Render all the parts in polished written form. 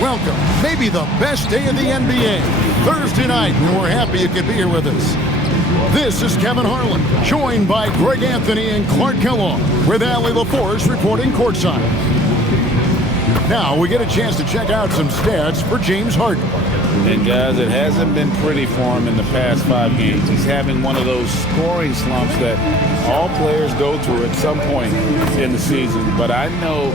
Welcome, maybe the best day of the NBA, Thursday night, and we're happy you could be here with us. This is Kevin Harlan, joined by Greg Anthony and Clark Kellogg, with Allie LaForce reporting courtside. Now we get a chance to check out some stats for James Harden. And guys, it hasn't been pretty for him in the past 5 games. He's having one of those scoring slumps that all players go through at some point in the season. But I know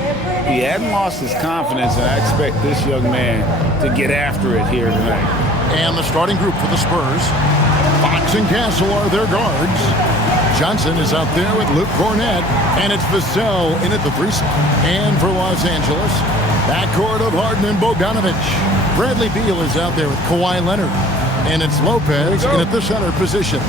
he hadn't lost his confidence, and I expect this young man to get after it here tonight. And the starting group for the Spurs, Fox and Castle are their guards. Johnson is out there with Luke Cornett, and it's Vassell in at the 3 spot. And for Los Angeles, backcourt of Harden and Bogdanovich. Bradley Beal is out there with Kawhi Leonard, and it's Lopez in at the center position.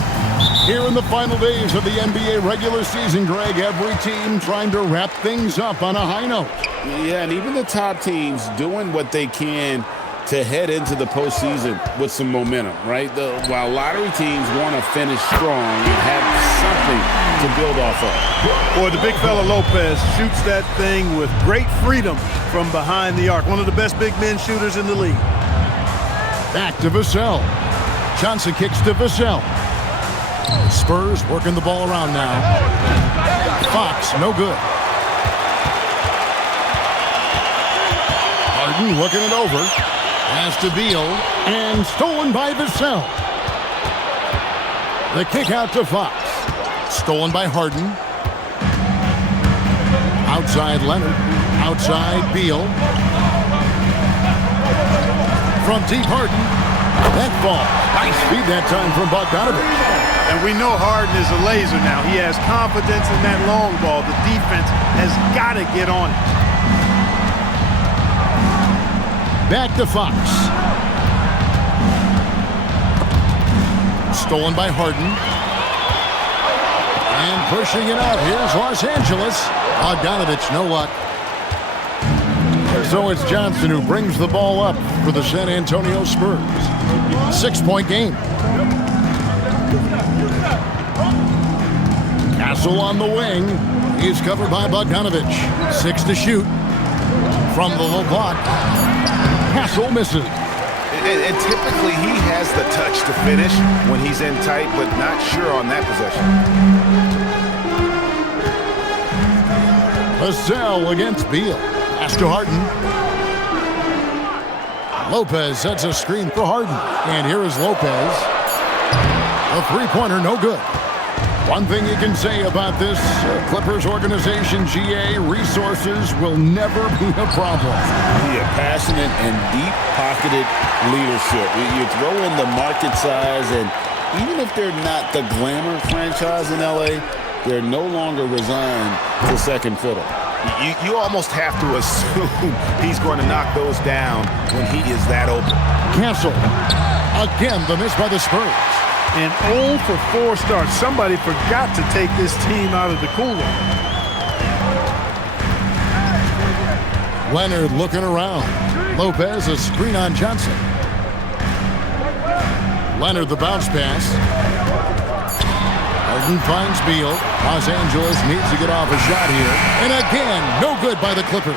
Here in the final days of the NBA regular season, Greg, every team trying to wrap things up on a high note. Yeah, and even the top teams doing what they can to head into the postseason with some momentum, right? While lottery teams want to finish strong and have something to build off of. Boy, the big fella Lopez shoots that thing with great freedom from behind the arc. One of the best big men shooters in the league. Back to Vassell. Johnson kicks to Vassell. Spurs working the ball around now. Fox, no good. Harden looking it over. Pass to Beal, and stolen by Vassell. The kick out to Fox. Stolen by Harden. Outside Leonard. Outside Beal. From deep Harden. That ball. Nice feed that time from Bogdanovich. And we know Harden is a laser now. He has confidence in that long ball. The defense has got to get on it. Back to Fox. Stolen by Harden. And pushing it out. Here's Los Angeles. Bogdanovich, no luck. So it's Johnson who brings the ball up for the San Antonio Spurs. 6-point game. Castle on the wing. He's covered by Bogdanovich. 6 to shoot. From the low block. Castle misses. And typically he has the touch to finish when he's in tight, but not sure on that possession. Vassell against Beal. Pass to Harden. Lopez sets a screen for Harden. And here is Lopez. A three-pointer, no good. One thing you can say about this Clippers organization, GA, resources will never be a problem. Yeah, passionate and deep-pocketed leadership. You throw in the market size, and even if they're not the glamour franchise in LA, they're no longer resigned to second fiddle. You almost have to assume he's going to knock those down when he is that open. Castle. Again, the miss by the Spurs. And 0 for 4 starts. Somebody forgot to take this team out of the cooler. Leonard looking around. Lopez, a screen on Johnson. Leonard, the bounce pass. Harden finds Beal. Los Angeles needs to get off a shot here. And again, no good by the Clippers.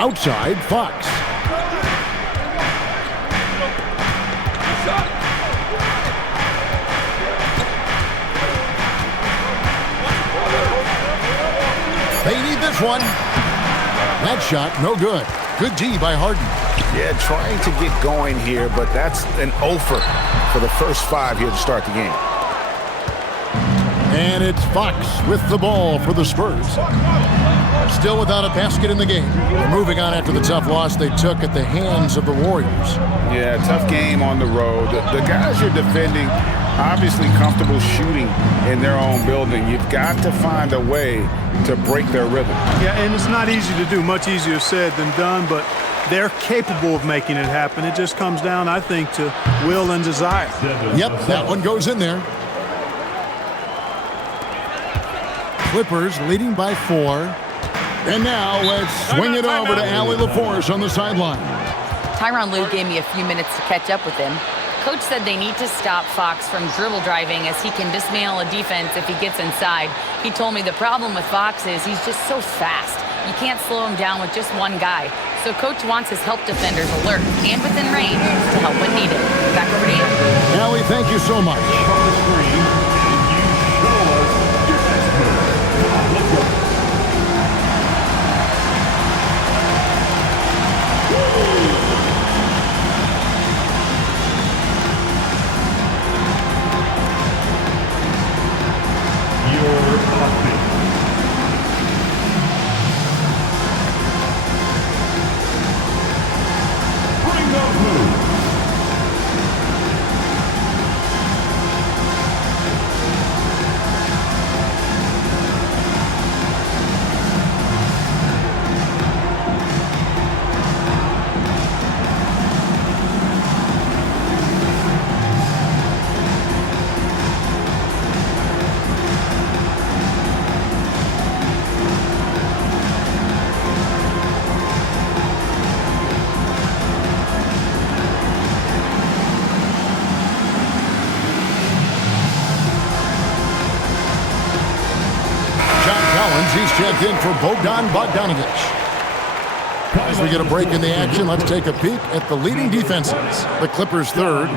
Outside, Fox. They need this one. That shot, no good. Good D by Harden. Yeah, trying to get going here, but that's an offer for the first 5 here to start the game. And it's Fox with the ball for the Spurs. Still without a basket in the game. They're moving on after the tough loss they took at the hands of the Warriors. Yeah, tough game on the road. The guys you're defending, obviously comfortable shooting in their own building. You've got to find a way to break their rhythm. Yeah, and it's not easy to do. Much easier said than done, but they're capable of making it happen. It just comes down, I think, to will and desire. Yep, that one goes in there. Clippers leading by 4. And now let's swing it over to Allie LaForce on the sideline. Tyronn Lue gave me a few minutes to catch up with him. Coach said they need to stop Fox from dribble driving as he can dismantle a defense if he gets inside. He told me the problem with Fox is he's just so fast. You can't slow him down with just one guy. So Coach wants his help defenders alert and within range to help when needed. Back over to you. Allie, thank you so much. He's checked in for Bogdan Bogdanovic. As we get a break in the action, let's take a peek at the leading defenses. The Clippers third.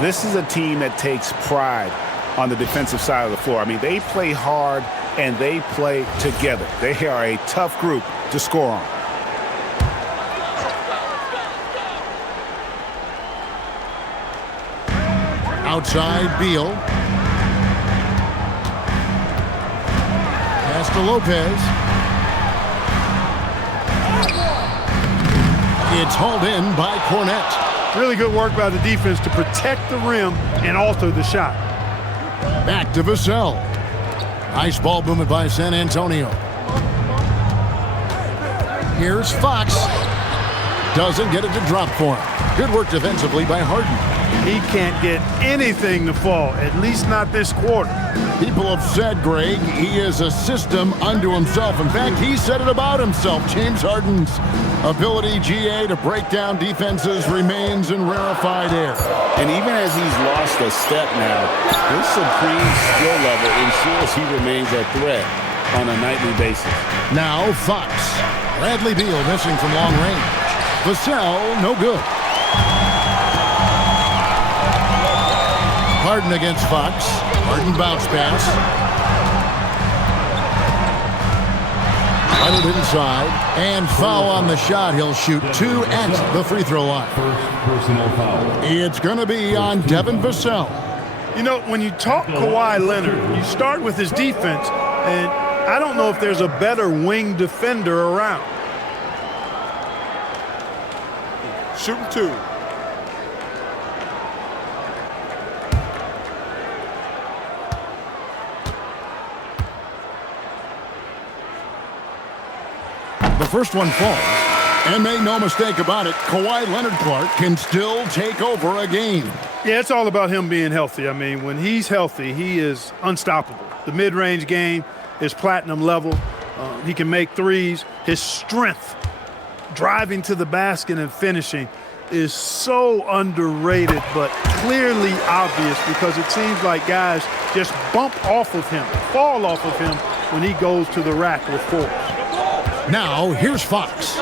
This is a team that takes pride on the defensive side of the floor. I mean, they play hard and they play together. They are a tough group to score on. Outside, Beal. Pass to Lopez. It's hauled in by Cornette. Really good work by the defense to protect the rim and alter the shot. Back to Vassell. Nice ball movement by San Antonio. Here's Fox. Doesn't get it to drop for him. Good work defensively by Harden. He can't get anything to fall, at least not this quarter. People have said, Greg, he is a system unto himself. In fact, he said it about himself. James Harden's ability, GA, to break down defenses remains in rarefied air. And even as he's lost a step now, his supreme skill level ensures he remains a threat on a nightly basis. Now Fox. Bradley Beal missing from long range. Vassell, no good. Harden against Fox. Harden bounce pass. Leonard inside. And foul on the shot. He'll shoot 2 at the free throw line. First personal foul. It's going to be on Devin Vassell. You know, when you talk Kawhi Leonard, you start with his defense, and I don't know if there's a better wing defender around. Shooting 2. The first one falls. And make no mistake about it, Kawhi Leonard Clark can still take over a game. Yeah, it's all about him being healthy. I mean, when he's healthy, he is unstoppable. The mid-range game is platinum level. He can make threes. His strength, driving to the basket and finishing, is so underrated, but clearly obvious because it seems like guys just bump off of him, fall off of him when he goes to the rack with force. Now, here's Fox.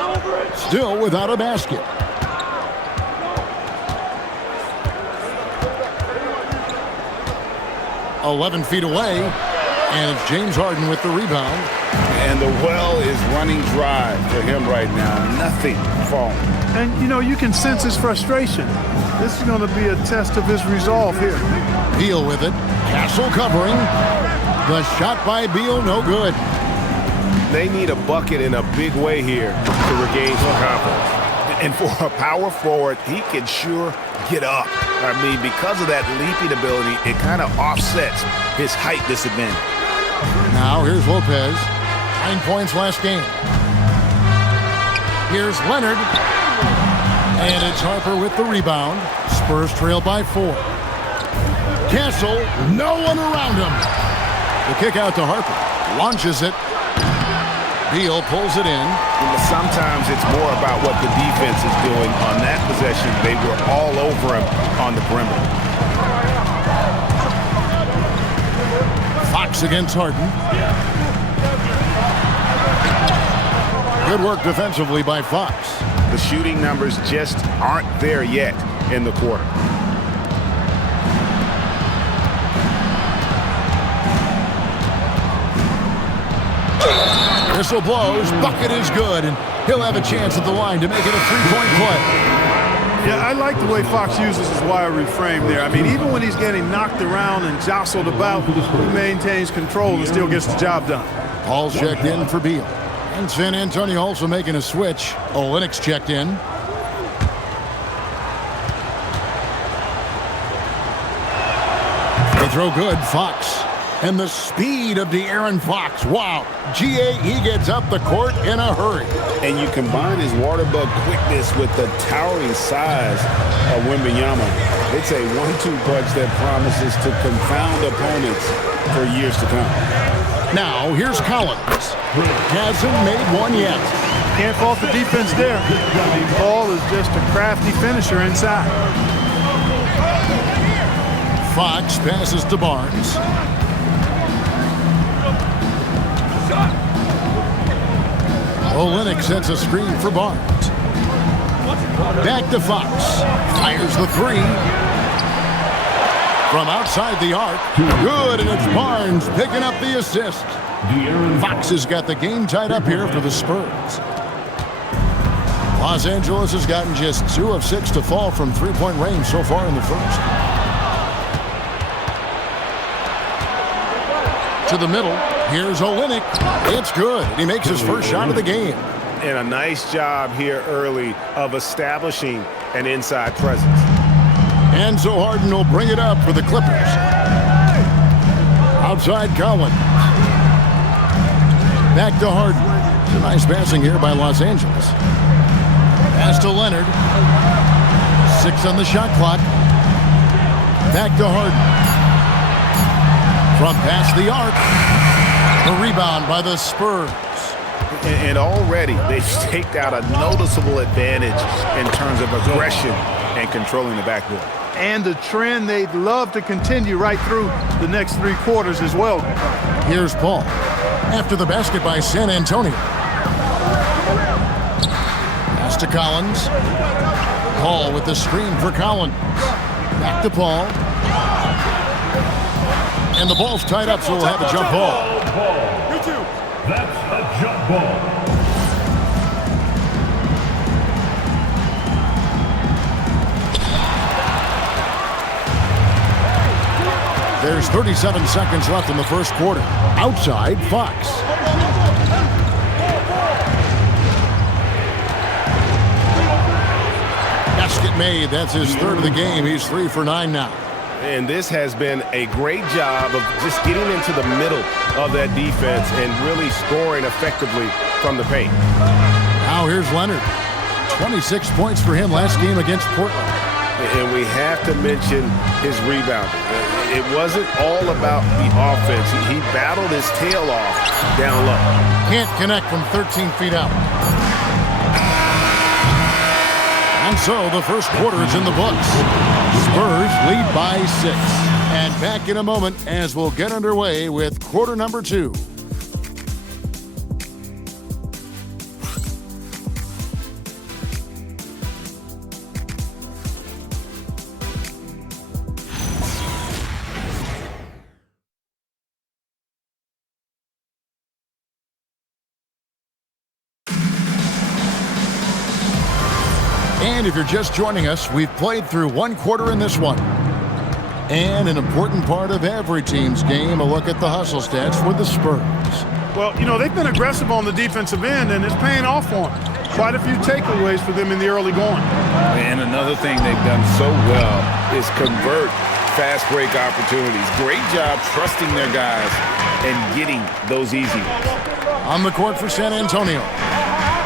Still without a basket. "11 feet away, and it's James Harden with the rebound. And the well is running dry for him right now. Nothing falling. And, you know, you can sense his frustration. This is going to be a test of his resolve here. Beal with it. Castle covering. The shot by Beal, no good. They need a bucket in a big way here to regain some confidence. And for a power forward, he can sure get up. I mean, because of that leaping ability, it kind of offsets his height disadvantage. Now here's Lopez. 9 points last game. Here's Leonard. And it's Harper with the rebound. Spurs trail by 4. Castle, no one around him. The kick out to Harper. Launches it. Beal pulls it in. Sometimes it's more about what the defense is doing. On that possession, they were all over him on the perimeter. Fox against Harden. Good work defensively by Fox. The shooting numbers just aren't there yet in the quarter. Whistle blows. Bucket is good, and he'll have a chance at the line to make it a three-point play. Yeah, I like the way Fox uses his wire reframe there. I mean, even when he's getting knocked around and jostled about, he maintains control and still gets the job done. Paul's checked in for Beal. And San Antonio also making a switch. Olynyk's checked in. They throw good. Fox. And the speed of De'Aaron Fox. Wow. He gets up the court in a hurry. And you combine his water bug quickness with the towering size of Wembanyama. It's a 1-2 punch that promises to confound opponents for years to come. Now, here's Collins. Hasn't made one yet. Can't fault the defense there. I mean, Paul is just a crafty finisher inside. Fox passes to Barnes. Olynyk sets a screen for Barnes. Back to Fox. Fires the three. From outside the arc. Good, and it's Barnes picking up the assist. Fox has got the game tied up here for the Spurs. Los Angeles has gotten just 2 of 6 to fall from three-point range so far in the first. To the middle. Here's Olynyk. It's good. He makes his first shot of the game. And a nice job here early of establishing an inside presence. And so Harden will bring it up for the Clippers. Outside Collins. Back to Harden. It's a nice passing here by Los Angeles. Pass to Leonard. 6 on the shot clock. Back to Harden. From past the arc. The rebound by the Spurs. And already they've staked out a noticeable advantage in terms of aggression and controlling the backboard. And a trend they'd love to continue right through the next 3 quarters as well. Here's Paul. After the basket by San Antonio. Pass to Collins. Paul with the screen for Collins. Back to Paul. And the ball's tied up, so we'll have a jump ball. That's a jump ball. There's 37 seconds left in the first quarter. Outside, Fox. Basket made. That's his 3rd of the game. He's 3 for 9 now. And this has been a great job of just getting into the middle of that defense and really scoring effectively from the paint. Now here's Leonard. 26 points for him last game against Portland. And we have to mention his rebounding. It wasn't all about the offense. He battled his tail off down low. Can't connect from 13 feet out. And so the first quarter is in the books. Spurs lead by 6. And back in a moment as we'll get underway with quarter number 2. And if you're just joining us, we've played through 1 quarter in this one. And an important part of every team's game, a look at the hustle stats for the Spurs. Well, you know, they've been aggressive on the defensive end, and it's paying off for them. Quite a few takeaways for them in the early going. And another thing they've done so well is convert fast break opportunities. Great job trusting their guys and getting those easy ones. On the court for San Antonio,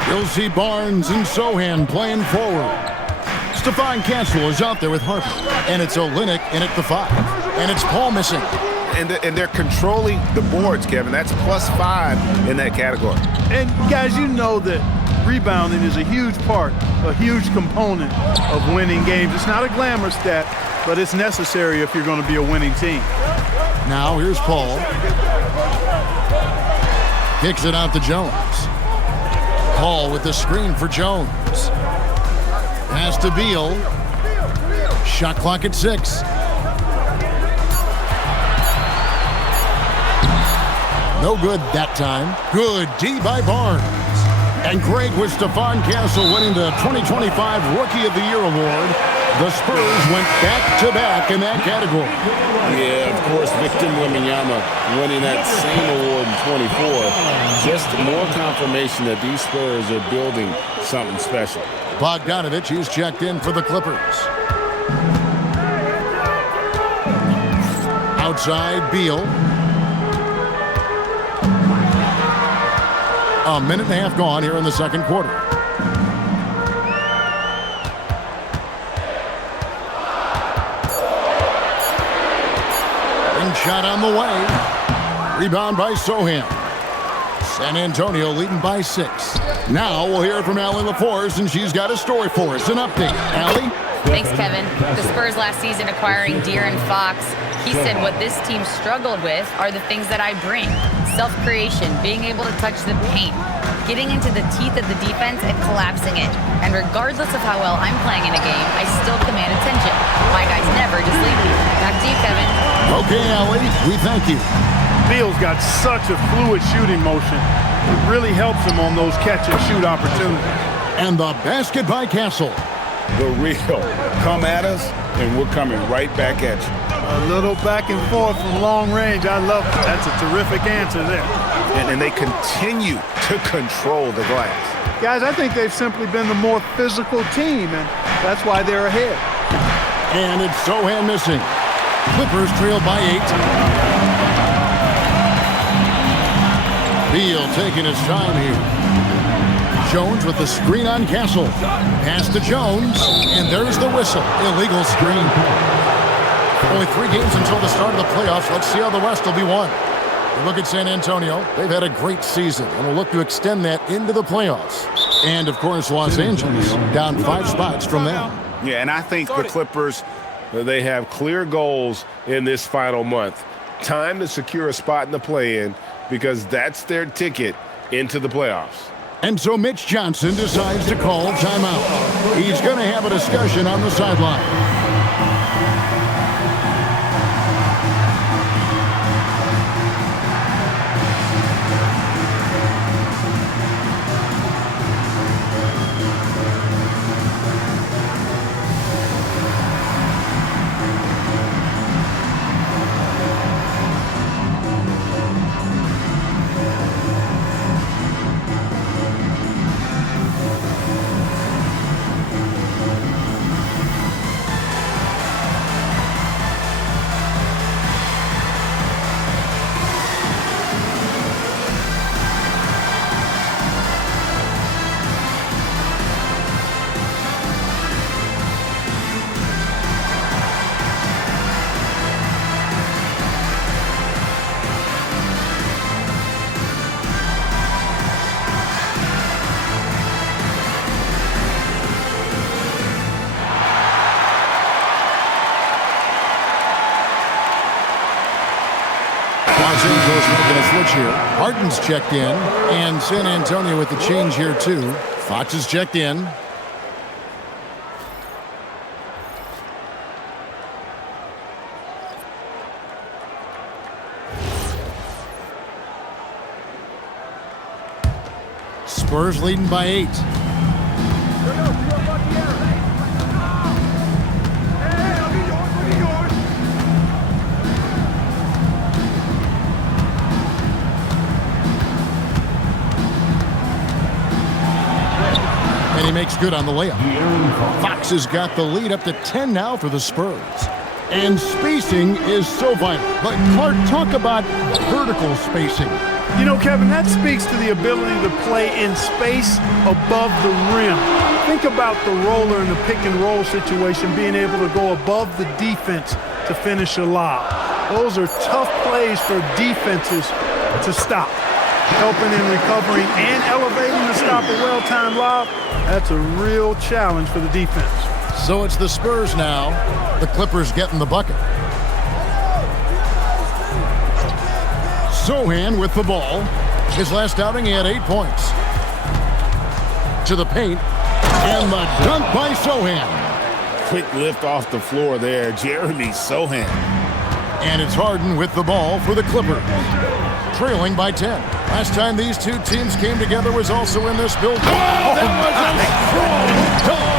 you'll see Barnes and Sohan playing forward. Stephon Castle is out there with Harper. And it's Olynyk in at the 5. And it's Paul missing. And they're controlling the boards, Kevin. That's +5 in that category. And, guys, you know that rebounding is a huge part, a huge component of winning games. It's not a glamour stat, but it's necessary if you're going to be a winning team. Now here's Paul. Kicks it out to Jones. Hall with the screen for Jones. Pass to Beal. Shot clock at 6. No good that time. Good D by Barnes. And great with Stephon Castle winning the 2025 Rookie of the Year award. The Spurs went back-to-back in that category. Yeah, of course, Victor Wembanyama winning that same award in 24. Just more confirmation that these Spurs are building something special. Bogdanovich is checked in for the Clippers. Outside, Beal. A minute and a half gone here in the second quarter. Shot on the way. Rebound by Sohan. San Antonio leading by 6. Now we'll hear from Allie LaForce, and she's got a story for us. An update. Allie? Thanks, Kevin. The Spurs last season acquiring De'Aaron Fox. He said what this team struggled with are the things that I bring. Self-creation, being able to touch the paint, getting into the teeth of the defense and collapsing it. And regardless of how well I'm playing in a game, I still command attention. My guys never just leave me. Back to you, Kevin. Okay, Allie, we thank you. Beal's got such a fluid shooting motion. It really helps him on those catch-and-shoot opportunities. And the basket by Castle. The real. Come at us, and we're coming right back at you. A little back and forth from long range. I love it. That's a terrific answer there. And they continue to control the glass. Guys, I think they've simply been the more physical team, and that's why they're ahead. And it's Sohan missing. Clippers trail by 8. Beal taking his time here. Jones with the screen on Castle. Pass to Jones, and there's the whistle. Illegal screen. Only 3 games until the start of the playoffs. Let's see how the rest will be won. We look at San Antonio. They've had a great season, and will look to extend that into the playoffs. And, of course, Los Angeles, down 5 spots from them. Yeah, and I think the Clippers, they have clear goals in this final month. Time to secure a spot in the play-in, because that's their ticket into the playoffs. And so Mitch Johnson decides to call timeout. He's going to have a discussion on the sideline. Making a switch here. Harden's checked in, and San Antonio with the change here too. Fox is checked in. Spurs leading by 8. He makes good on the layup. Fox has got the lead up to 10 now for the Spurs. And spacing is so vital. But Clark, talk about vertical spacing. You know, Kevin, that speaks to the ability to play in space above the rim. Think about the roller in the pick and roll situation, being able to go above the defense to finish a lob. Those are tough plays for defenses to stop. Helping in recovering and elevating to stop a well-timed lob, that's a real challenge for the defense. So it's the Spurs now. The Clippers getting the bucket. Sohan with the ball. His last outing, he had 8 points. to the paint. And the dunk by Sohan. Quick lift off the floor there, Jeremy Sohan. And it's Harden with the ball for the Clippers. Trailing by 10. Last time these two teams came together was also in this building. That was a strong dunk!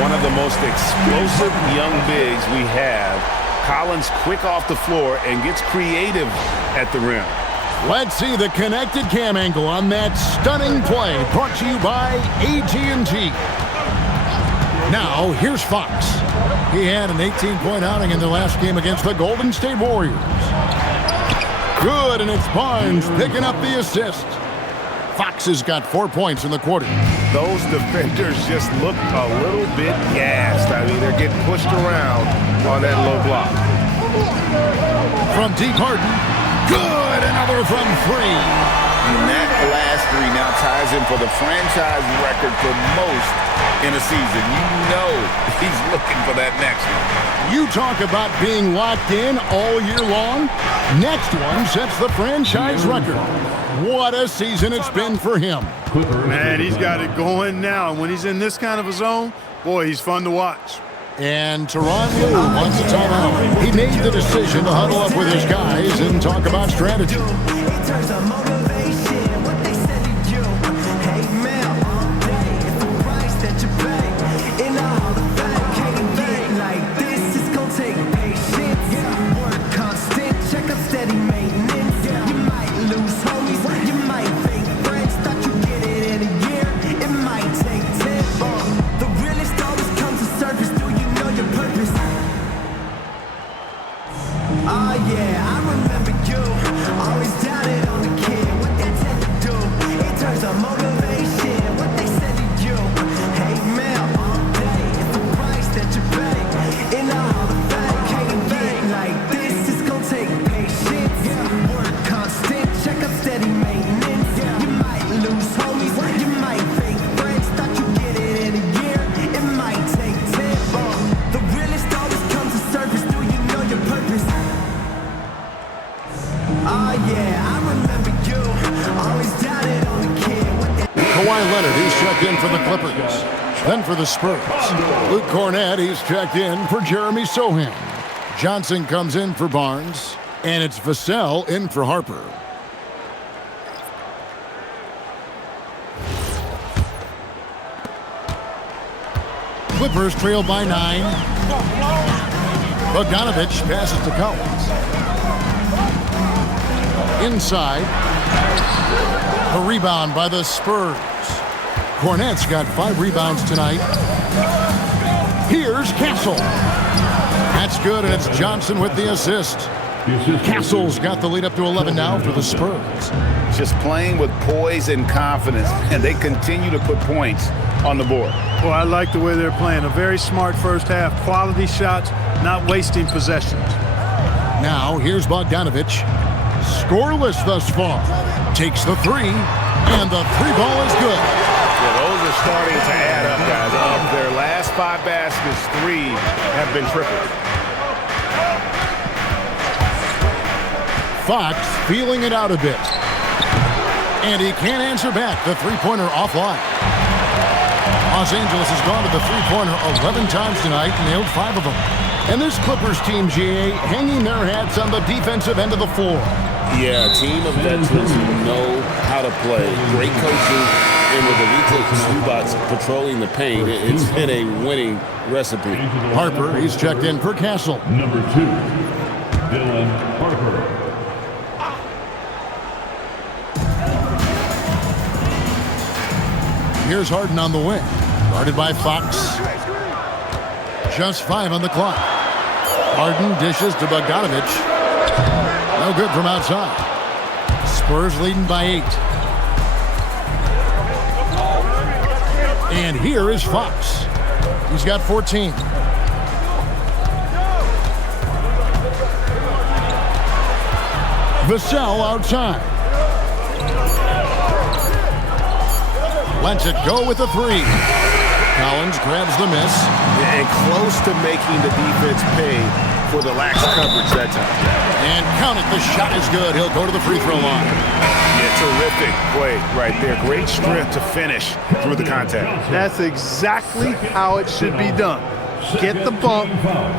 One of the most explosive young bigs we have. Collins quick off the floor and gets creative at the rim. Let's see the connected cam angle on that stunning play, brought to you by AT&T. Now, here's Fox. He had an 18-point outing in their last game against the Golden State Warriors. Good, and it's Barnes picking up the assist. Fox has got 4 points in the quarter. Those defenders just look a little bit gassed. I mean, they're getting pushed around on that low block. From deep, Harden. Good, another from three. And that last three now ties him for the franchise record for most in a season. You know he's looking for that next one. You talk about being locked in all year long. Next one sets the franchise record. What a season it's been for him. Man, he's got it going now. And when he's in this kind of a zone, boy, he's fun to watch. And Tyronn Lue wants a timeout. He made the decision to huddle up with his guys and talk about strategy. For the Clippers. Then for the Spurs, Luke Cornett, he's checked in for Jeremy Sohan. Johnson comes in for Barnes, and it's Vassell in for Harper. Clippers trail by 9. Bogdanovich passes to Collins. Inside. The rebound by the Spurs. Cornett's got 5 rebounds tonight. Here's Castle. That's good, and it's Johnson with the assist. Castle's got the lead up to 11 now for the Spurs. Just playing with poise and confidence, and they continue to put points on the board. Well, I like the way they're playing. A very smart first half. Quality shots, not wasting possessions. Now, here's Bogdanovich. Scoreless thus far. Takes the 3, and the 3 ball is good. Those are starting to add up, guys. Of their last 5 baskets, 3 have been triples. Fox feeling it out a bit. And he can't answer back. The three-pointer offline. Los Angeles has gone to the three-pointer 11 times tonight and nailed 5 of them. And this Clippers team, GA, hanging their hats on the defensive end of the floor. Yeah, a team of veterans who know how to play. Great coaching. And with the retail Zubats patrolling the paint, it's been a winning recipe. Harper, he's checked in for Castle. Number 2, Dylan Harper. Here's Harden on the wing. Guarded by Fox. Just 5 on the clock. Harden dishes to Bogdanovich. No good from outside. Spurs leading by 8. And here is Fox. He's got 14. Vassell outside. Lets it go with a 3. Collins grabs the miss. And close to making the defense pay for the lax coverage that time. And count it, the shot is good. He'll go to the free throw line. Yeah, terrific Terrific play right there. Great strength to finish through the contact. That's exactly how it should be done. Get the bump,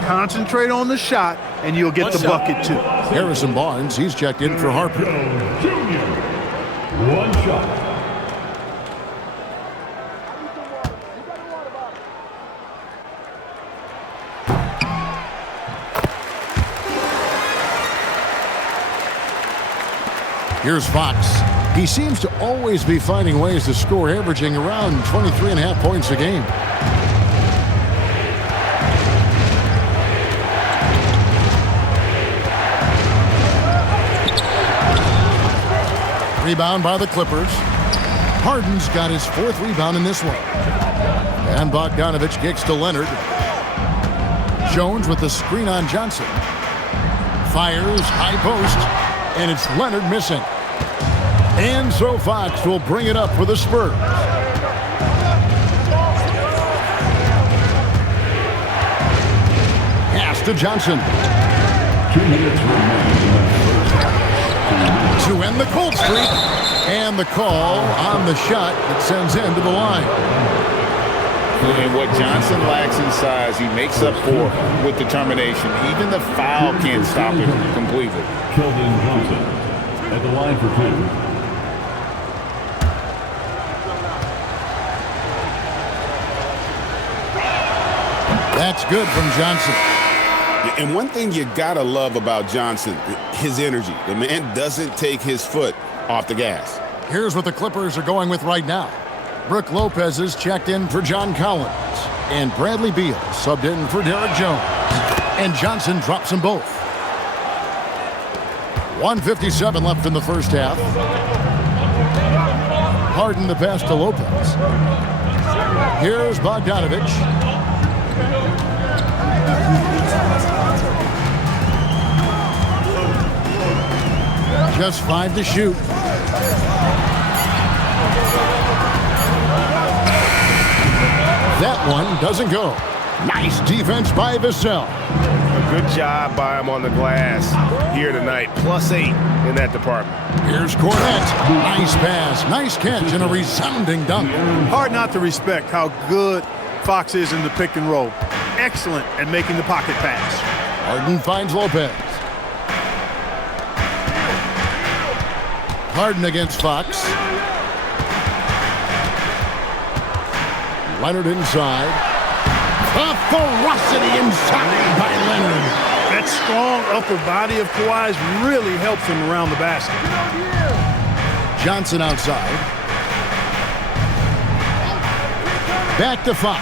concentrate on the shot, and you'll get the bucket too. Harrison Barnes, he's checked in for Harper. Junior. One shot. Here's Fox. He seems to always be finding ways to score, averaging around 23.5 points a game. Rebound by the Clippers. Harden's got his 4th rebound in this one. And Bogdanovich kicks to Leonard. Jones with the screen on Johnson. Fires, high post, and it's Leonard missing. And so Fox will bring it up for the Spurs. Pass to Johnson. 2 minutes remaining. To end the cold streak. And the call on the shot that sends him to the line. And what Johnson lacks in size, he makes up for with determination. Even the foul can't stop him completely. Keldon Johnson at the line for 2. That's good from Johnson. And one thing you gotta love about Johnson, his energy. The man doesn't take his foot off the gas. Here's what the Clippers are going with right now. Brooke Lopez is checked in for John Collins. And Bradley Beal subbed in for Derek Jones. And Johnson drops them both. 1:57 left in the first half. Harden the pass to Lopez. Here's Bogdanovich. Just 5 to shoot. That one doesn't go. Nice defense by Vassell. A good job by him on the glass here tonight. +8 in that department. Here's Cornette. Nice pass, nice catch, and a resounding dunk. Hard not to respect how good Fox is in the pick and roll. Excellent at making the pocket pass. Harden finds Lopez. Harden against Fox. Leonard inside. A ferocity inside by Leonard. That strong upper body of Kawhi's really helps him around the basket. Johnson outside. Back to Fox.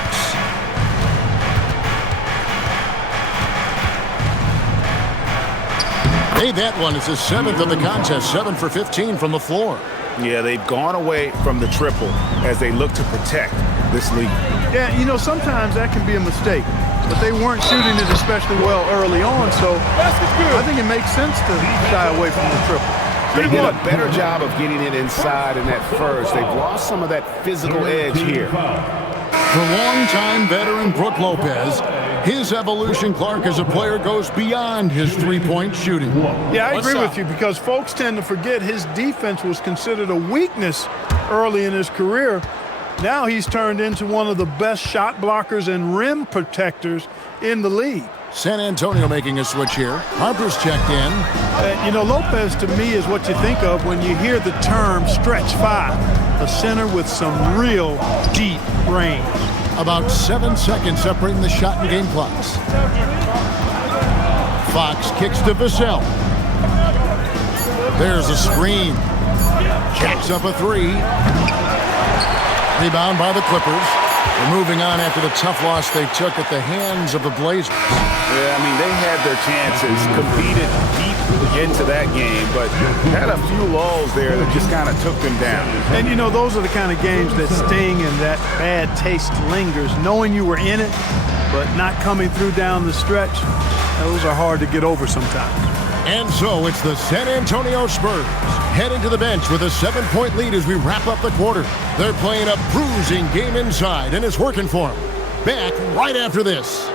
Hey, that one is his 7th of the contest, 7 for 15 from the floor. Yeah, they've gone away from the triple as they look to protect this lead. Yeah, you know, sometimes that can be a mistake, but they weren't shooting it especially well early on, so I think it makes sense to shy away from the triple. They did a better job of getting it inside in that first. They've lost some of that physical edge here. For longtime veteran Brooke Lopez, his evolution, Clark, as a player goes beyond his three-point shooting. Yeah, I agree with you because folks tend to forget his defense was considered a weakness early in his career. Now he's turned into one of the best shot blockers and rim protectors in the league. San Antonio making a switch here. Harper's checked in. You know, Lopez to me is what you think of when you hear the term stretch five, a center with some real deep range. About 7 seconds separating the shot and game clocks. Fox kicks to Vassell. There's a screen. Jacks up a three. Rebound by the Clippers. They're moving on after the tough loss they took at the hands of the Blazers. Yeah, I mean, they had their chances, competed deep into that game, but had a few lulls there that just kind of took them down. And, you know, those are the kind of games that sting and that bad taste lingers. Knowing you were in it, but not coming through down the stretch, those are hard to get over sometimes. And so it's the San Antonio Spurs heading to the bench with a 7-point lead as we wrap up the quarter. They're playing a bruising game inside, and it's working for them. Back right after this.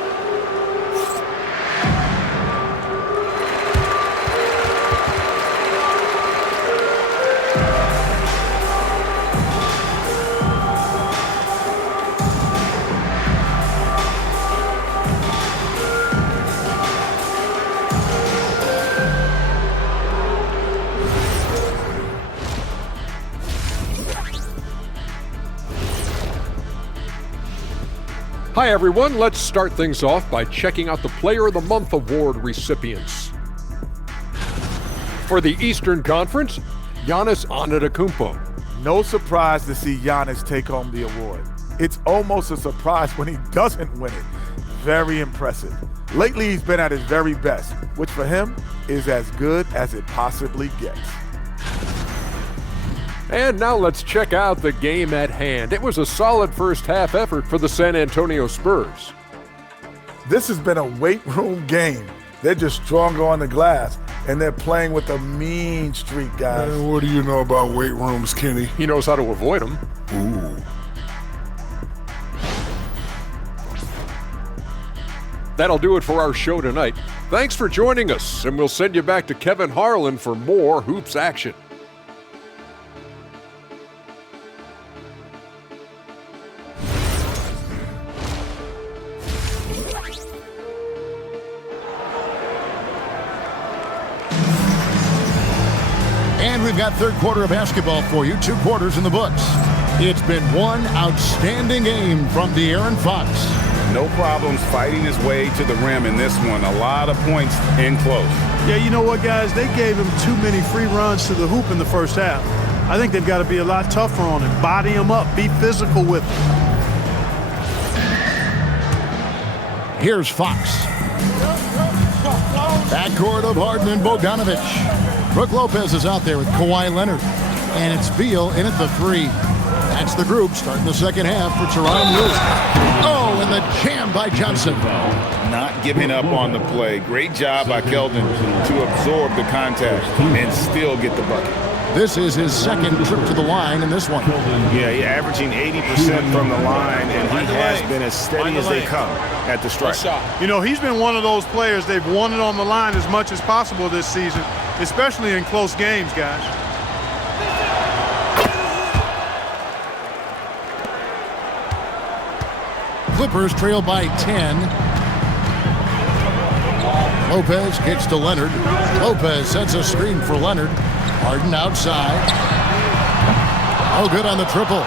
Hi everyone, let's start things off by checking out the Player of the Month award recipients. For the Eastern Conference, Giannis Antetokounmpo. No surprise to see Giannis take home the award. It's almost a surprise when he doesn't win it. Very impressive. Lately, he's been at his very best, which for him is as good as it possibly gets. And now let's check out the game at hand. It was a solid first half effort for the San Antonio Spurs. This has been a weight room game. They're just stronger on the glass, and they're playing with a mean streak, guys. What do you know about weight rooms, Kenny? He knows how to avoid them. Ooh. That'll do it for our show tonight. Thanks for joining us, and we'll send you back to Kevin Harlan for more hoops action. And we've got third quarter of basketball for you, 2 quarters in the books. It's been one outstanding game from De'Aaron Fox. No problems fighting his way to the rim in this one. A lot of points in close. Yeah, you know what, guys? They gave him too many free runs to the hoop in the first half. I think they've got to be a lot tougher on him. Body him up. Be physical with him. Here's Fox. Backcourt of Harden and Bogdanovic. Brook Lopez is out there with Kawhi Leonard. And it's Beal in at the 3. That's the group starting the second half for Tyronn Lue. Oh, and the jam by Johnson. Not giving up on the play. Great job by Keldon to absorb the contact and still get the bucket. This is his second trip to the line in this one. Yeah, he's averaging 80% from the line, and he has been as steady as they come at the stripe. You know, he's been one of those players they've wanted on the line as much as possible this season, especially in close games, guys. Clippers trail by 10. Lopez kicks to Leonard. Lopez sets a screen for Leonard. Harden outside. Oh, good on the triple.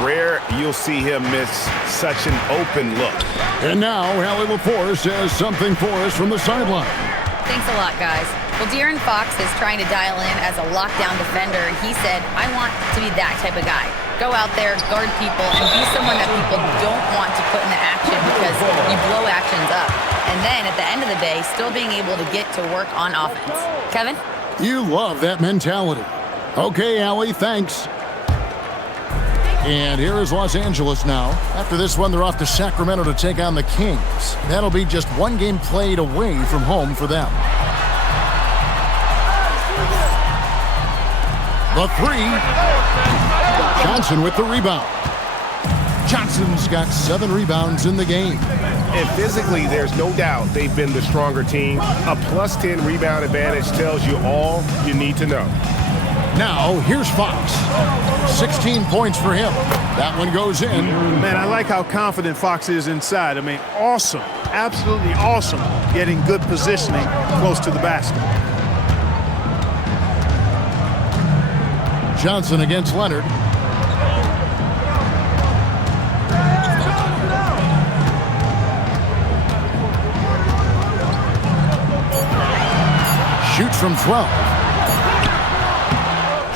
Rare you'll see him miss such an open look. And now, Allie LaForce has something for us from the sideline. Thanks a lot, guys. Well, De'Aaron Fox is trying to dial in as a lockdown defender, and he said, I want to be that type of guy. Go out there, guard people, and be someone that people don't want to put into action because you blow actions up. And then, at the end of the day, still being able to get to work on offense. Kevin? You love that mentality. Okay, Allie, thanks. And here is Los Angeles now. After this one, they're off to Sacramento to take on the Kings. That'll be just one game played away from home for them. The 3. Johnson with the rebound. Johnson's got 7 rebounds in the game. And physically, there's no doubt they've been the stronger team. A plus 10 rebound advantage tells you all you need to know. Now, here's Fox. 16 points for him. That one goes in. Man, I like how confident Fox is inside. I mean, awesome. Absolutely awesome. Getting good positioning close to the basket. Johnson against Leonard. Shoots from 12.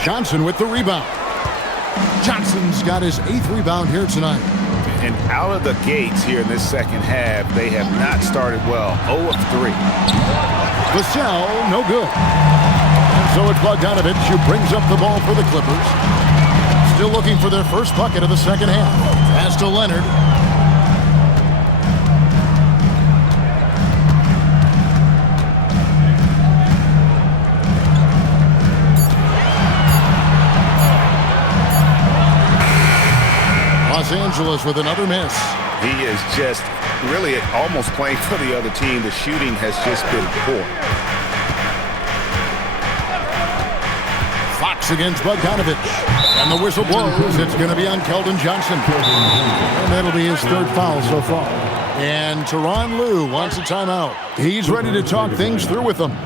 Johnson with the rebound. Johnson's got his 8th rebound here tonight. And out of the gates here in this second half, they have not started well. 0 of 3. Vassell, no good. And so it's Bogdanovic who brings up the ball for the Clippers. Still looking for their first bucket of the second half. Pass to Leonard. Los Angeles with another miss. He is just really almost playing for the other team. The shooting has just been poor. Fox against Bogdanovic. And the whistle blows. It's going to be on Keldon Johnson. And that'll be his 3rd foul so far. And Tyronn Lue wants a timeout. He's ready to talk things through with them.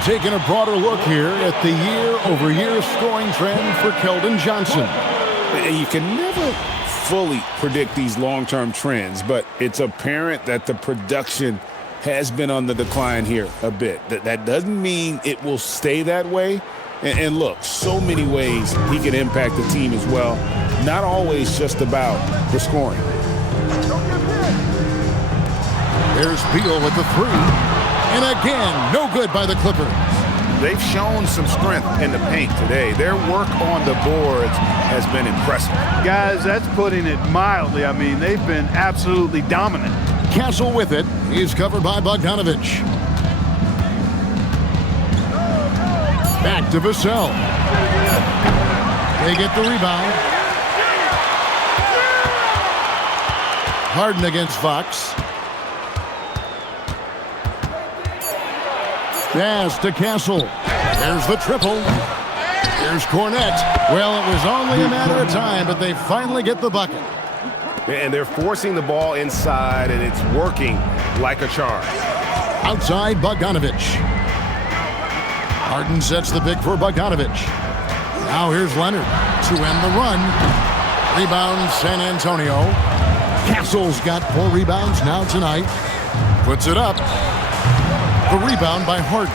And taking a broader look here at the year-over-year scoring trend for Keldon Johnson. And you can never fully predict these long-term trends, but it's apparent that the production has been on the decline here a bit. That doesn't mean it will stay that way. And look, so many ways he can impact the team as well. Not always just about the scoring. There's Beal with the three. And again, no good by the Clippers. They've shown some strength in the paint today. Their work on the boards has been impressive. Guys, that's putting it mildly. I mean, they've been absolutely dominant. Castle with it. He's covered by Bogdanovich. Back to Vassell. They get the rebound. Harden against Fox. Pass to Castle. There's the triple. There's Cornette. Well, it was only a matter of time, but they finally get the bucket. And they're forcing the ball inside, and it's working like a charm. Outside, Bogdanovich. Harden sets the pick for Bogdanovich. Now here's Leonard to end the run. Rebound, San Antonio. Castle's got 4 rebounds now tonight. Puts it up. The rebound by Harden.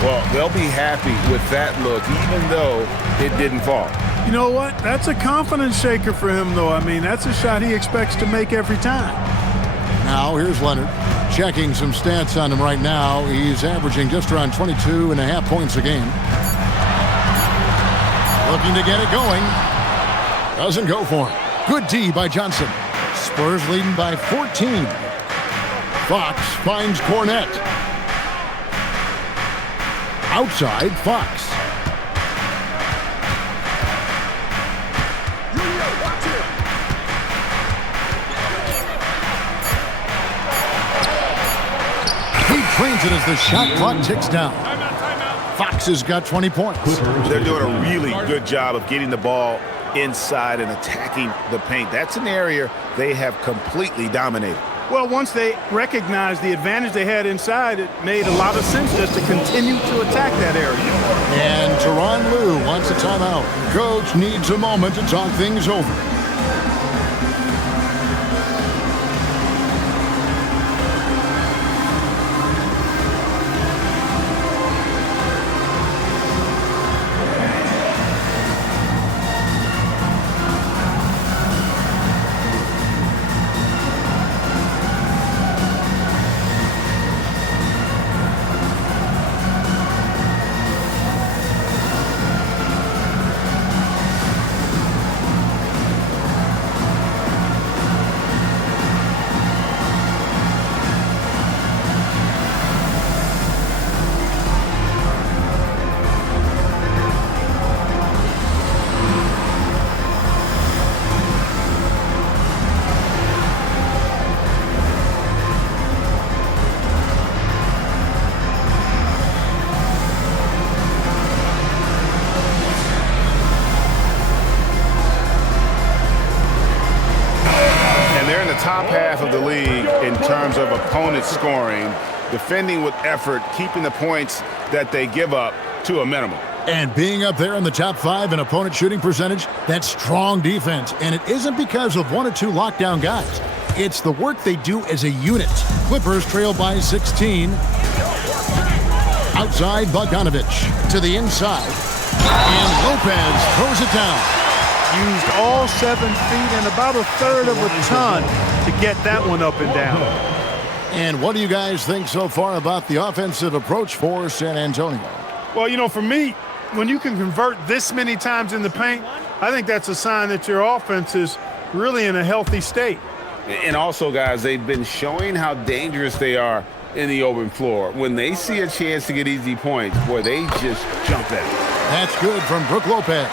Well, they'll be happy with that look, even though it didn't fall. You know what? That's a confidence shaker for him, though. I mean, that's a shot he expects to make every time. Now here's Leonard. Checking some stats on him right now. He's averaging just around 22.5 points a game. Looking to get it going. Doesn't go for him. Good D by Johnson. Spurs leading by 14. Fox finds Cornette. Outside, Fox. He trains it as the shot clock ticks down. Fox has got 20 points. They're doing a really good job of getting the ball inside and attacking the paint. That's an area they have completely dominated. Well, once they recognized the advantage they had inside, it made a lot of sense just to continue to attack that area. And Tyronn Lue wants a timeout. Coach needs a moment to talk things over. Top half of the league in terms of opponent scoring, defending with effort, keeping the points that they give up to a minimum. And being up there in the top 5 in opponent shooting percentage, that's strong defense. And it isn't because of 1 or 2 lockdown guys. It's the work they do as a unit. Clippers trail by 16. Outside, Bogdanovich to the inside. And Lopez throws it down. Used all 7 feet and about a third of a ton to get that one up and down. And what do you guys think so far about the offensive approach for San Antonio? Well, you know, for me, when you can convert this many times in the paint, I think that's a sign that your offense is really in a healthy state. And also, guys, they've been showing how dangerous they are in the open floor. When they see a chance to get easy points, boy, they just jump at it. That's good from Brook Lopez.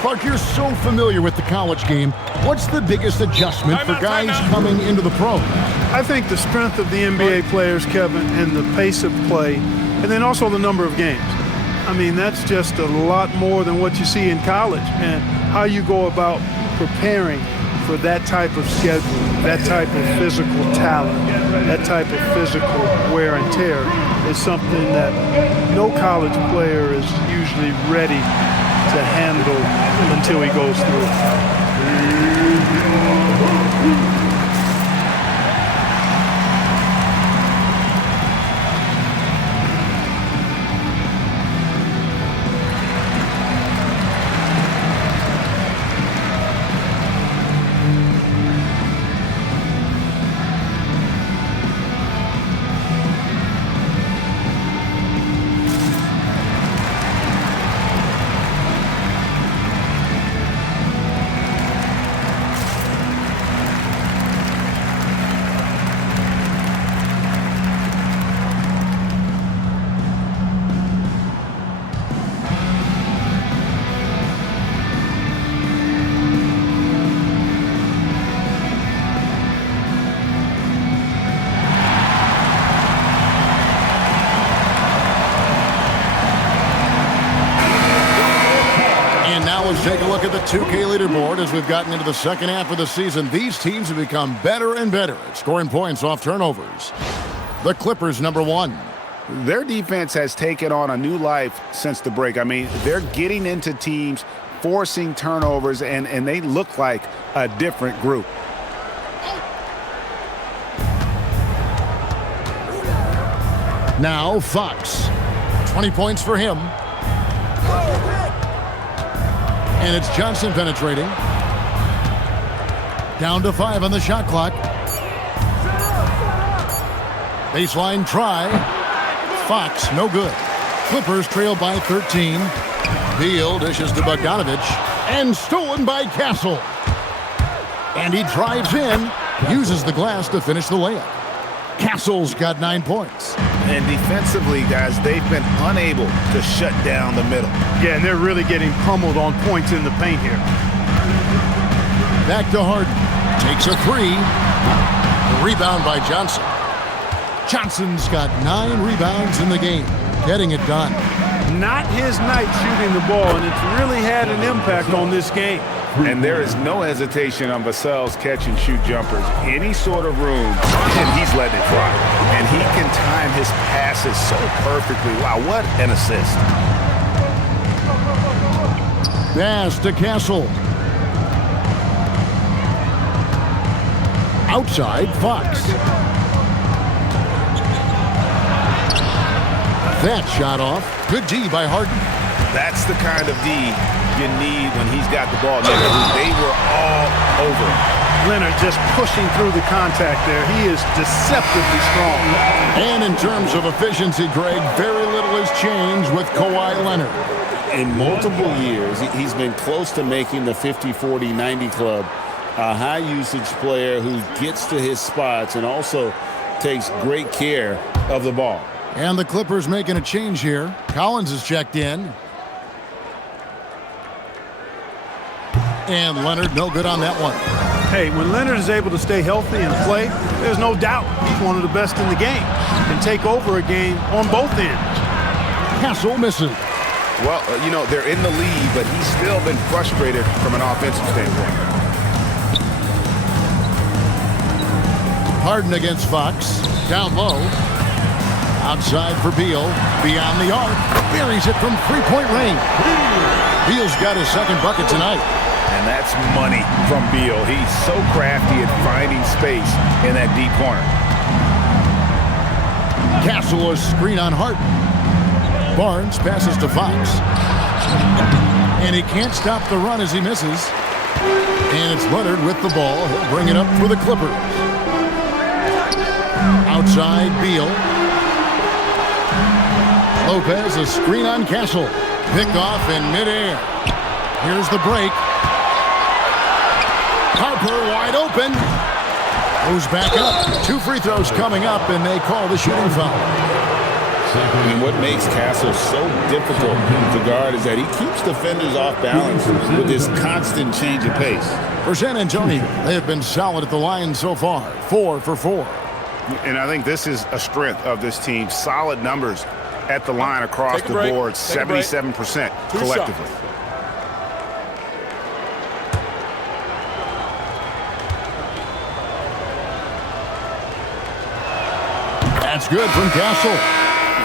Clark, you're so familiar with the college game. What's the biggest adjustment for guys coming into the pros? I think the strength of the NBA players, Kevin, and the pace of play, and then also the number of games. I mean, that's just a lot more than what you see in college, and how you go about preparing for that type of schedule, that type of physical talent, that type of physical wear and tear is something that no college player is usually ready to handle until he goes through it. Let's take a look at the 2K leaderboard as we've gotten into the second half of the season. These teams have become better and better at scoring points off turnovers. The Clippers, number 1. Their defense has taken on a new life since the break. I mean, they're getting into teams, forcing turnovers, and they look like a different group. Now Fox. 20 points for him. And it's Johnson penetrating. Down to 5 on the shot clock. Baseline try. Fox, no good. Clippers trail by 13. Beal dishes to Bogdanovich. And stolen by Castle. And he drives in. Uses the glass to finish the layup. Castle's got 9 points. And defensively, guys, they've been unable to shut down the middle. Yeah, and they're really getting pummeled on points in the paint here. Back to Harden. Takes a 3. The rebound by Johnson. Johnson's got 9 rebounds in the game. Getting it done. Not his night shooting the ball, and it's really had an impact on this game. And there is no hesitation on Vassell's catch-and-shoot jumpers. Any sort of room, and he's letting it fly. And he can time his passes so perfectly. Wow, what an assist. Pass to Castle. Outside, Fox. That shot off. Good D by Harden. That's the kind of D you need when he's got the ball. They were all over him. Leonard just pushing through the contact there. He is deceptively strong. And in terms of efficiency, Greg, very little has changed with Kawhi Leonard. In multiple years, he's been close to making the 50-40-90 club. A high-usage player who gets to his spots and also takes great care of the ball. And the Clippers making a change here. Collins is checked in. And Leonard, no good on that one. Hey, when Leonard is able to stay healthy and play, there's no doubt he's one of the best in the game and take over a game on both ends. Castle misses. Well, you know, they're in the lead, but he's still been frustrated from an offensive standpoint. Harden against Fox. Down low. Outside for Beal. Beyond the arc. Buries it from three-point range. Beal's got his second bucket tonight. And that's money from Beal. He's so crafty at finding space in that deep corner. Castle, a screen on Harden. Barnes passes to Fox. And he can't stop the run as he misses. And it's Leonard with the ball. He'll bring it up for the Clippers. Outside, Beal. Lopez, a screen on Castle. Picked off in midair. Here's the break. Harper wide open. Goes back up. 2 free throws coming up, and they call the shooting foul. And what makes Castle so difficult to guard is that he keeps defenders off balance with this constant change of pace. For San Antonio, they have been solid at the line so far. 4 for 4. And I think this is a strength of this team. Solid numbers at the line across the board. 77% collectively. That's good from Castle.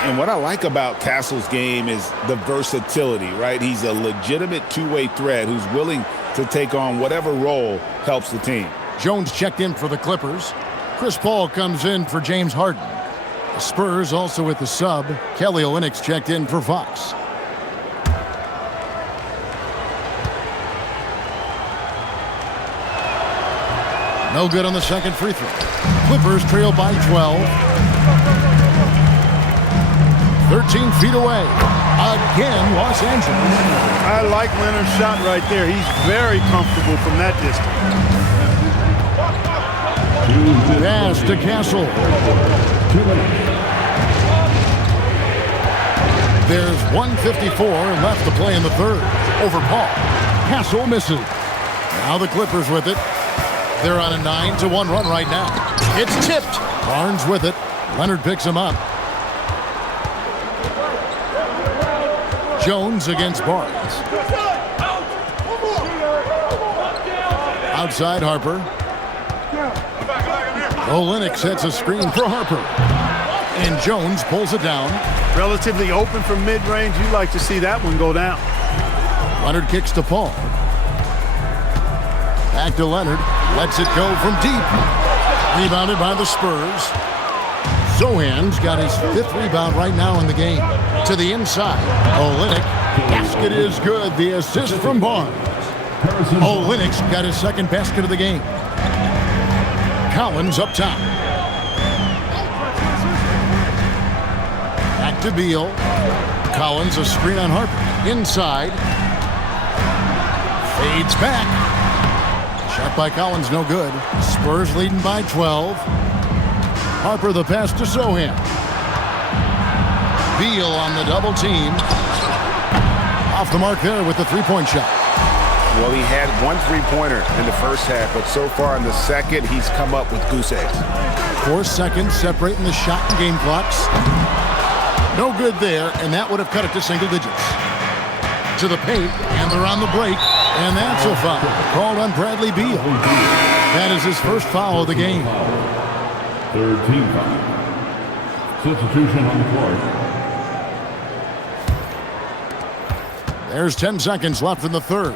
And what I like about Castle's game is the versatility, right? He's a legitimate two-way threat who's willing to take on whatever role helps the team. Jones checked in for the Clippers. Chris Paul comes in for James Harden. The Spurs also with the sub. Kelly Olynyk checked in for Fox. No good on the second free throw. Clippers trail by 12. 13 feet away. Again, Los Angeles. I like Leonard's shot right there. He's very comfortable from that distance. Pass to Castle. There's 1:54 left to play in the third. Over Paul. Castle misses. Now the Clippers with it. They're on a 9-1 run right now. It's tipped. Barnes with it. Leonard picks him up. Jones against Barnes. Outside Harper. Olynyk sets a screen for Harper. And Jones pulls it down. Relatively open from mid-range. You'd like to see that one go down. Leonard kicks to Paul. Back to Leonard. Lets it go from deep. Rebounded by the Spurs. Zohan's got his 5th rebound right now in the game. To the inside. Olynyk. Basket is good. The assist from Barnes. Olynyk's got his 2nd basket of the game. Collins up top. Back to Beal. Collins a screen on Harper. Inside. Fades back. Shot by Collins, no good. Spurs leading by 12. Harper the pass to Zohan. Beal on the double team. Off the mark there with the three-point shot. Well, he had 1 3-pointer in the first half, but so far in the second, he's come up with goose eggs. 4 seconds separating the shot and game clocks. No good there, and that would have cut it to single digits. To the paint, and they're on the break, and that's a foul called on Bradley Beal. That is his first foul of the game. 3rd team foul. Substitution on the court. There's 10 seconds left in the third.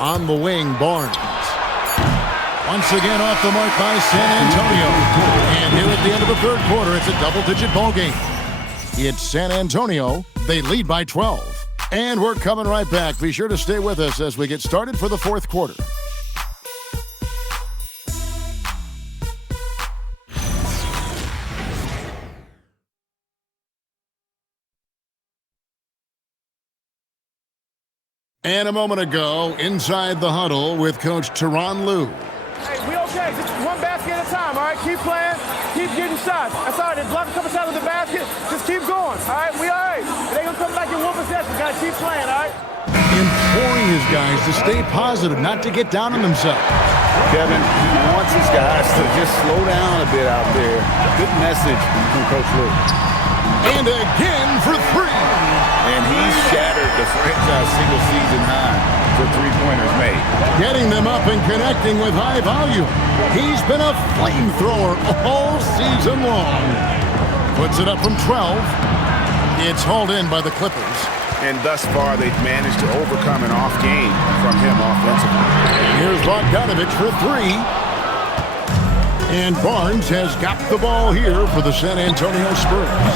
On the wing, Barnes. Once again off the mark by San Antonio. And here at the end of the third quarter, it's a double-digit ball game. It's San Antonio. They lead by 12. And we're coming right back. Be sure to stay with us as we get started for the fourth quarter. And a moment ago, inside the huddle with Coach Tyronn Lue. Hey, we okay. Just one basket at a time, all right? Keep playing. Keep getting shots. That's all right. They block a couple shots with the basket. Just keep going, all right? We all right. It ain't going to come back in one possession. Got to keep playing, all right? Imploring his guys to stay positive, not to get down on themselves. Kevin, he wants his guys to just slow down a bit out there. Good message from Coach Lue. And again for 3. And he's shattered the franchise single-season high for three-pointers made. Getting them up and connecting with high volume. He's been a flamethrower all season long. Puts it up from 12. It's hauled in by the Clippers. And thus far, they've managed to overcome an off game from him offensively. Here's Bogdanovich for 3. And Barnes has got the ball here for the San Antonio Spurs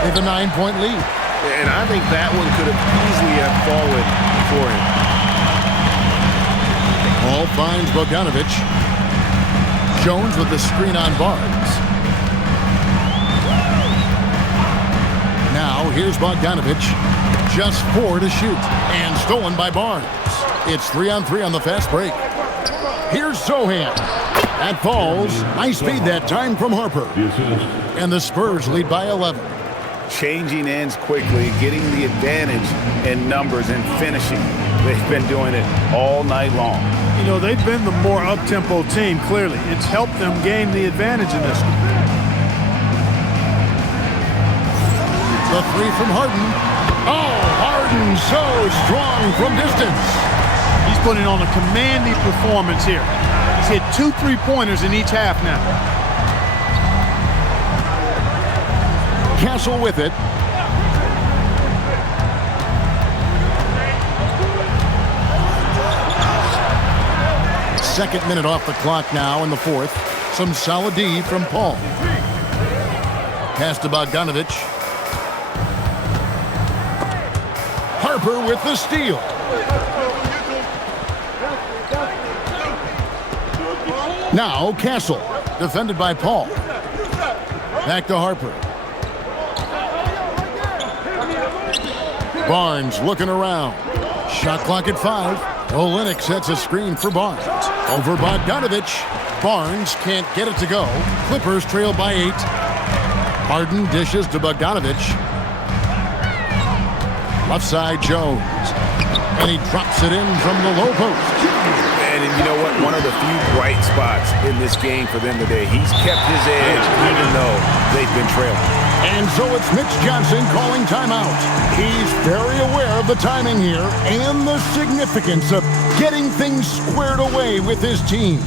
with a 9-point lead. And I think that one could have easily have fallen for him. Ball finds Bogdanovich. Jones with the screen on Barnes. Now here's Bogdanovich. Just 4 to shoot. And stolen by Barnes. It's 3-on-3 on the fast break. Here's Zohan. That falls. Nice speed that time from Harper. And the Spurs lead by 11. Changing ends quickly, getting the advantage in numbers and finishing. They've been doing it all night long. You know, they've been the more up-tempo team, clearly. It's helped them gain the advantage in this one. The 3 from Harden. Oh, Harden so strong from distance. He's putting on a commanding performance here. He's hit 2 3-pointers in each half now. Castle with it. Second minute off the clock now in the fourth. Some solid D from Paul. Pass to Bogdanovich. Harper with the steal. Now Castle, defended by Paul. Back to Harper. Barnes looking around. Shot clock at 5. Olynyk sets a screen for Barnes. Over Bogdanovich. Barnes can't get it to go. Clippers trail by 8. Harden dishes to Bogdanovich. Left side Jones. And he drops it in from the low post. And you know what? One of the few bright spots in this game for them today. He's kept his edge even though they've been trailing. And so it's Mitch Johnson calling timeout. He's very aware of the timing here and the significance of getting things squared away with his team.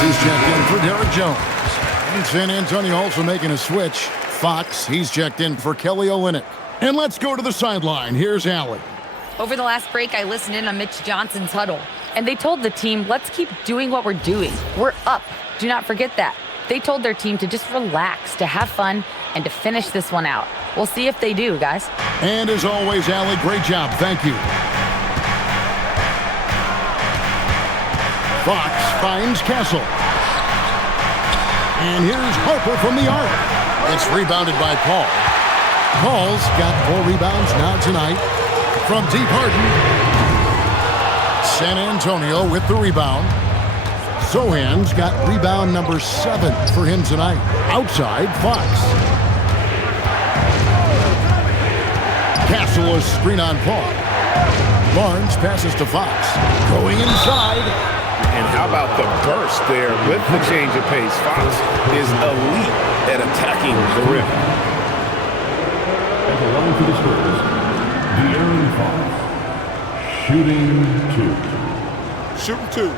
He's checked in for Derek Jones. And San Antonio also making a switch. Fox, he's checked in for Kelly Olynyk. And let's go to the sideline. Here's Allen. Over the last break, I listened in on Mitch Johnson's huddle, and they told the team, let's keep doing what we're doing. We're up. Do not forget that. They told their team to just relax, to have fun, and to finish this one out. We'll see if they do, guys. And as always, Allie, great job. Thank you. Fox finds Castle. And here's Harper from the arc. It's rebounded by Paul. Paul's got 4 rebounds now tonight. From deep, Harden. San Antonio with the rebound. Sohan's got rebound number 7 for him tonight. Outside, Fox. Castle is screen on Paul. Barnes passes to Fox. Going inside. And how about the burst there with the change of pace? Fox is elite at attacking the rim. At the line for the Spurs, De'Aaron Fox, shooting 2. Shooting 2.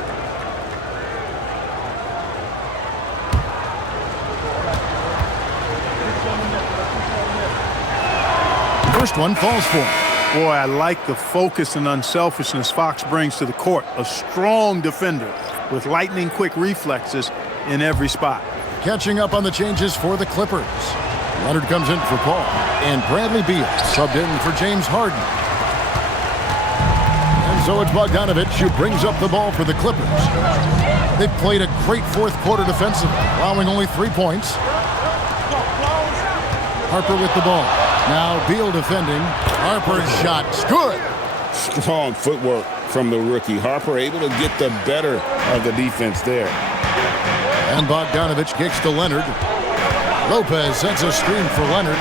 First one falls for him. Boy, I like the focus and unselfishness Fox brings to the court. A strong defender with lightning-quick reflexes in every spot. Catching up on the changes for the Clippers. Leonard comes in for Paul. And Bradley Beal subbed in for James Harden. And so it's Bogdanovich who brings up the ball for the Clippers. They've played a great fourth quarter defensively, allowing only 3 points. Harper with the ball. Now Beal defending. Harper's shot's good. Strong footwork from the rookie. Harper able to get the better of the defense there. And Bogdanovich kicks to Leonard. Lopez sets a screen for Leonard.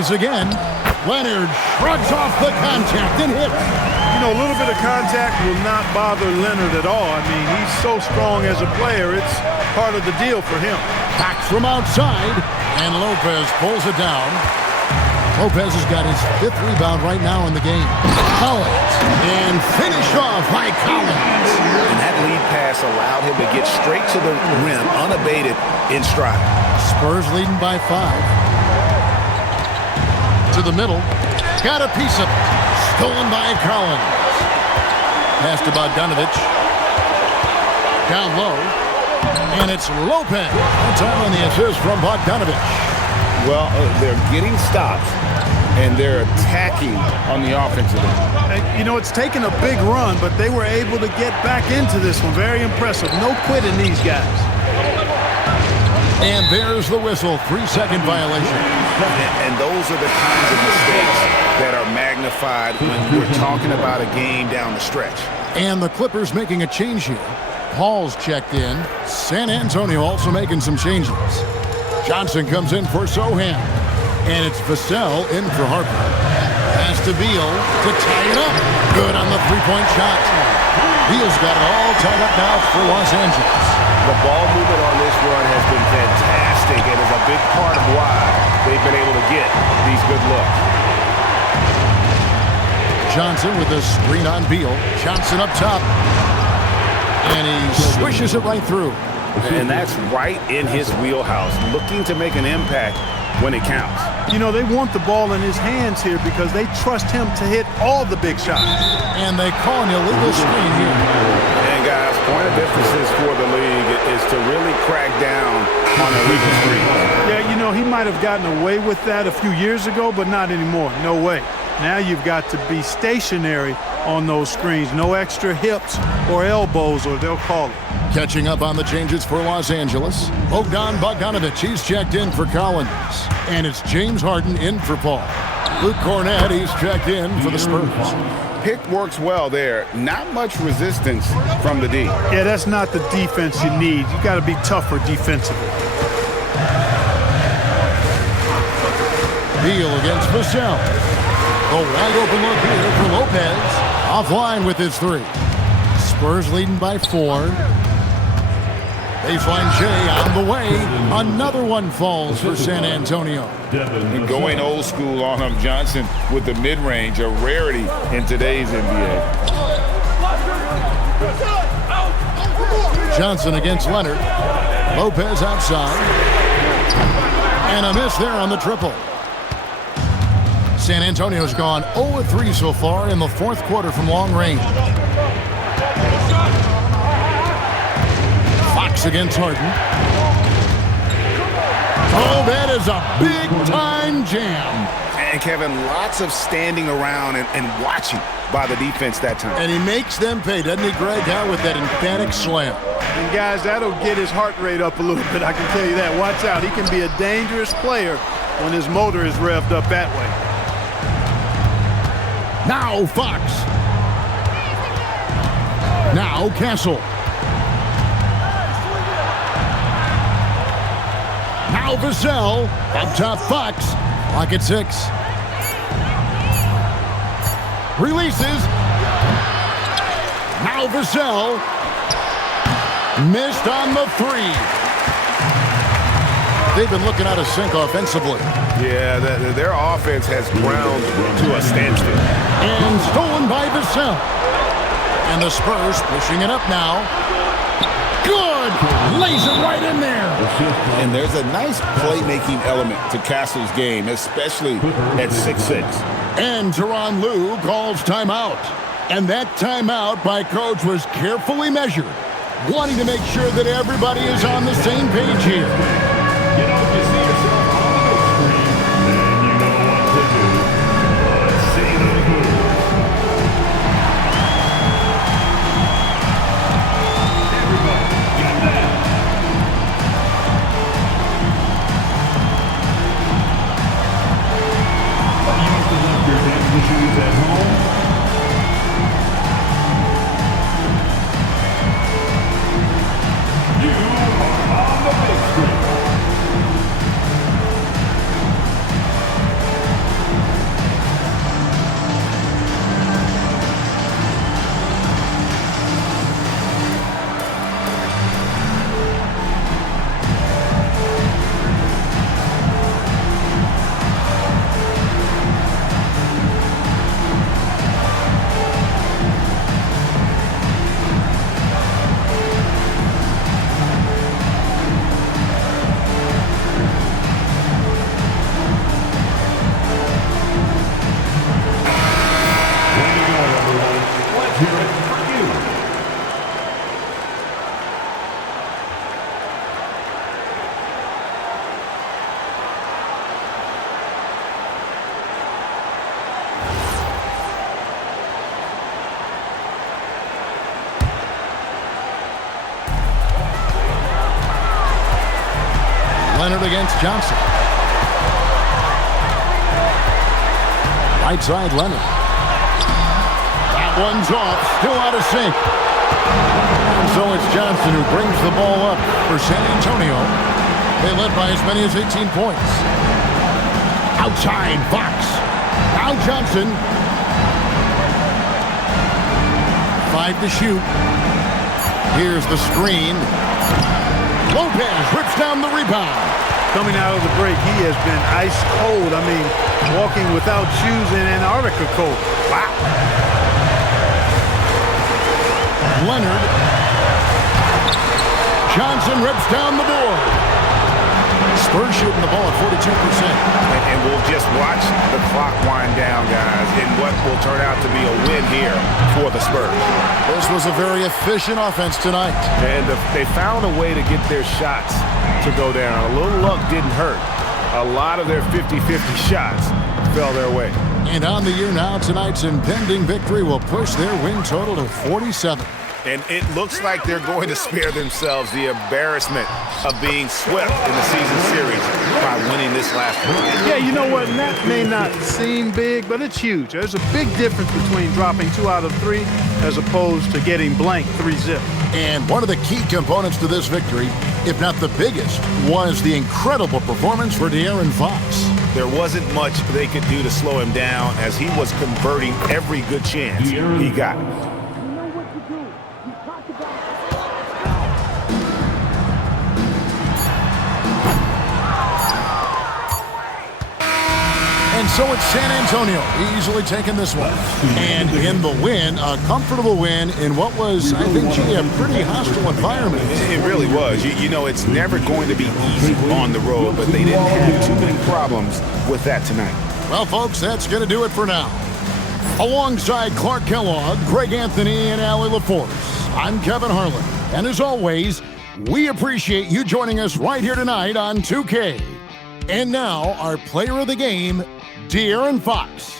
Tries again. Leonard shrugs off the contact and hits. You know, a little bit of contact will not bother Leonard at all. I mean, he's so strong as a player. It's part of the deal for him. Back from outside, and Lopez pulls it down. Lopez has got his 5th rebound right now in the game. Collins, and finished off by Collins. And that lead pass allowed him to get straight to the rim, unabated in stride. Spurs leading by 5. To the middle. Got a piece of it. Stolen by Collins. Pass to Bogdanovich. Down low. And it's Lopez. That's on the assist from Bogdanovich. Well, they're getting stops, and they're attacking on the offensive end. You know, it's taken a big run, but they were able to get back into this one. Very impressive. No quitting these guys. And there's the whistle. 3-second violation. And those are the kinds of mistakes that are magnified when we're talking about a game down the stretch. And the Clippers making a change here. Paul's checked in. San Antonio also making some changes. Johnson comes in for Sohan. And it's Vassell in for Harper. Pass to Beal to tie it up. Good on the three-point shot. Beal's got it all tied up now for Los Angeles. The ball movement on this run has been fantastic and is a big part of why they've been able to get these good looks. Johnson with a screen on Beal. Johnson up top. And he swishes it right through. And that's right in his wheelhouse, looking to make an impact when it counts. You know, they want the ball in his hands here because they trust him to hit all the big shots. And they call an illegal screen here. And guys, point of emphasis for the league is to really crack down on illegal screens. Yeah, you know, he might have gotten away with that a few years ago, but not anymore. No way. Now you've got to be stationary on those screens. No extra hips or elbows, or they'll call it. Catching up on the changes for Los Angeles. Bogdanovich, he's checked in for Collins. And it's James Harden in for Paul. Luke Cornett, he's checked in for the Spurs. Pick works well there. Not much resistance from the D. Yeah, that's not the defense you need. You got to be tougher defensively. Beal against Vassell. A wide open look here for Lopez. Offline with his 3. Spurs leading by 4. Baseline J on the way. Another one falls for San Antonio. And going old school on him, Johnson with the mid-range, a rarity in today's NBA. Johnson against Leonard. Lopez outside. And a miss there on the triple. San Antonio's gone 0-3 so far in the 4th quarter from long range. Fox against Harden. Oh, that is a big-time jam. And, Kevin, lots of standing around and watching by the defense that time. And he makes them pay, doesn't he, Greg, out with that emphatic slam. And, guys, that'll get his heart rate up a little bit, I can tell you that. Watch out. He can be a dangerous player when his motor is revved up that way. Now Fox. Now Castle. Now Vassell. Up top Fox. Clock at 6. Releases. Now Vassell. Missed on the 3. They've been looking out of sync offensively. Yeah, their offense has ground to a standstill. And stolen by Vassell. And the Spurs pushing it up now. Good! Lays it right in there. And there's a nice playmaking element to Castle's game, especially at 6'6". And Tyronn Lue calls timeout. And that timeout by Coach was carefully measured, wanting to make sure that everybody is on the same page here. You know, if you see yourself on the big screen, then you know what to do. Let's see those moves. Everybody, get down. You must have left your dancing shoes at home. You are on the big screen. against Johnson. Right side, Leonard. That one's off. Still out of sync. And so it's Johnson who brings the ball up for San Antonio. They led by as many as 18 points. Outside, Fox. Now Johnson. 5 to shoot. Here's the screen. Lopez rips down the rebound. Coming out of the break, he has been ice cold. I mean, walking without shoes in Antarctica cold. Wow. Leonard. Johnson rips down the board. Spurs shooting the ball at 42%. And we'll just watch the clock wind down, guys, in what will turn out to be a win here for the Spurs. This was a very efficient offense tonight. And they found a way to get their shots to go down. A little luck didn't hurt. A lot of their 50-50 shots fell their way. And on the year now, tonight's impending victory will push their win total to 47. And it looks like they're going to spare themselves the embarrassment of being swept in the season series by winning this last one. Yeah, you know what? That may not seem big, but it's huge. There's a big difference between dropping 2 out of 3 as opposed to getting blank 3-zip. And one of the key components to this victory, if not the biggest, was the incredible performance for De'Aaron Fox. There wasn't much they could do to slow him down as he was converting every good chance he got. And so it's San Antonio easily taking this one. And in the win, a comfortable win in what was, I think, a pretty hostile environment. It really was. You know, it's never going to be easy on the road, but they didn't have too many problems with that tonight. Well, folks, that's going to do it for now. Alongside Clark Kellogg, Greg Anthony, and Allie LaForce, I'm Kevin Harlan. And as always, we appreciate you joining us right here tonight on 2K. And now, our player of the game, De'Aaron Fox.